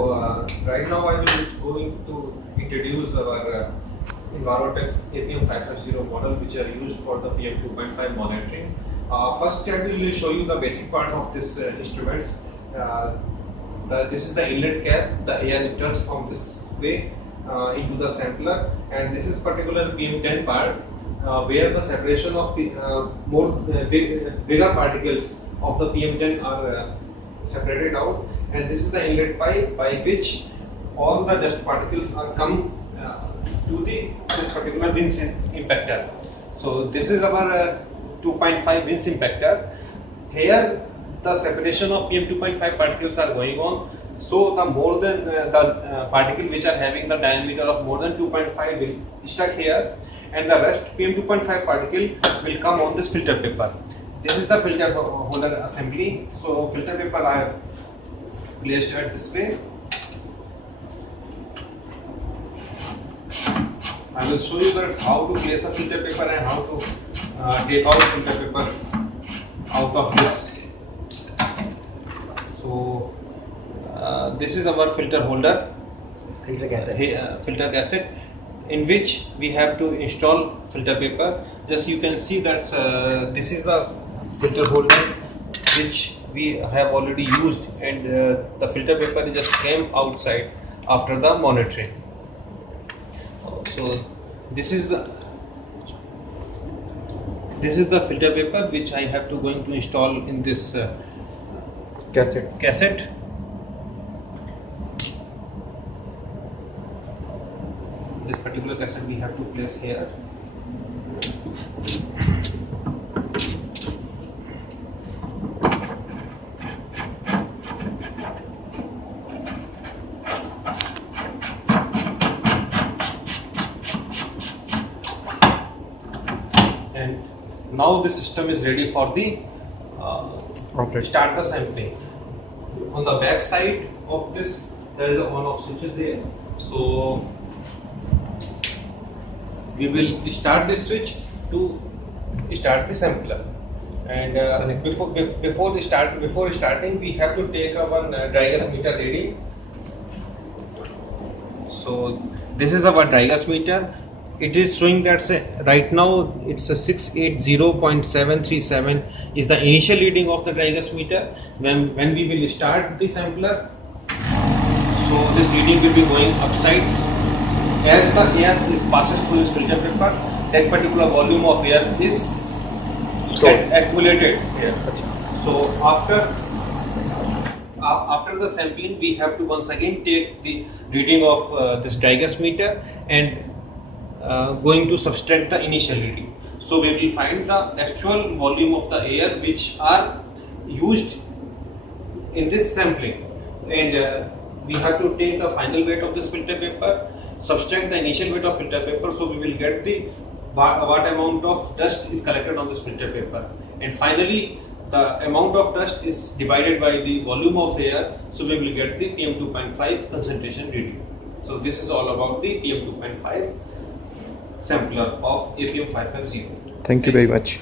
Right now I will going to introduce our Envirotech APM 550 model which are used for the PM 2.5 monitoring. First I will show you the basic part of this instruments. This is the inlet cap, the air enters from this way into the sampler, and this is particular PM10 part where the separation of bigger particles of the PM10 are separated out, and this is the inlet pipe by which all the dust particles are come to this particular winch impactor. So this is our 2.5 winch impactor. Here the separation of PM 2.5 particles are going on. So the more than the particle which are having the diameter of more than 2.5 will stuck here, and the rest PM 2.5 particle will come on this filter paper. This is the filter holder assembly. So filter paper I have placed at this way. I will show you that how to place a filter paper and how to take out filter paper out of this. So this is our filter holder, filter cassette, in which we have to install filter paper. Just you can see that this is the filter holder which we have already used, and the filter paper just came outside after the monitoring. So this is the filter paper which I have to going to install in this cassette. This particular cassette we have to place here. And now the system is ready for the start the sampling. On the back side of this there is a on-off switches there. So we will start this switch to start the sampler, and before starting we have to take one dry gas meter reading. So this is our dry gas meter. It is showing that right now it's a 680.737 is the initial reading of the dry gas meter. When we will start the sampler, so this reading will be going upside. As the air passes through this filter paper, that particular volume of air is accumulated here. So after the sampling, we have to once again take the reading of this dry gas meter and going to subtract the initial reading. So we will find the actual volume of the air which are used in this sampling, and we have to take the final weight of this filter paper, subtract the initial weight of filter paper, so we will get the what amount of dust is collected on this filter paper, and finally the amount of dust is divided by the volume of air, so we will get the PM 2.5 concentration reading. So this is all about the PM 2.5 sampler of APM 550. Thank you very much.